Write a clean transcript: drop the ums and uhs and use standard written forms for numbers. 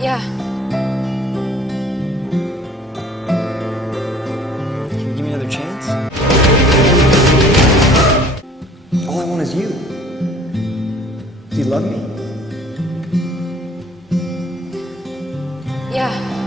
Yeah. Can you give me another chance? All I want is you. Do you love me? Yeah.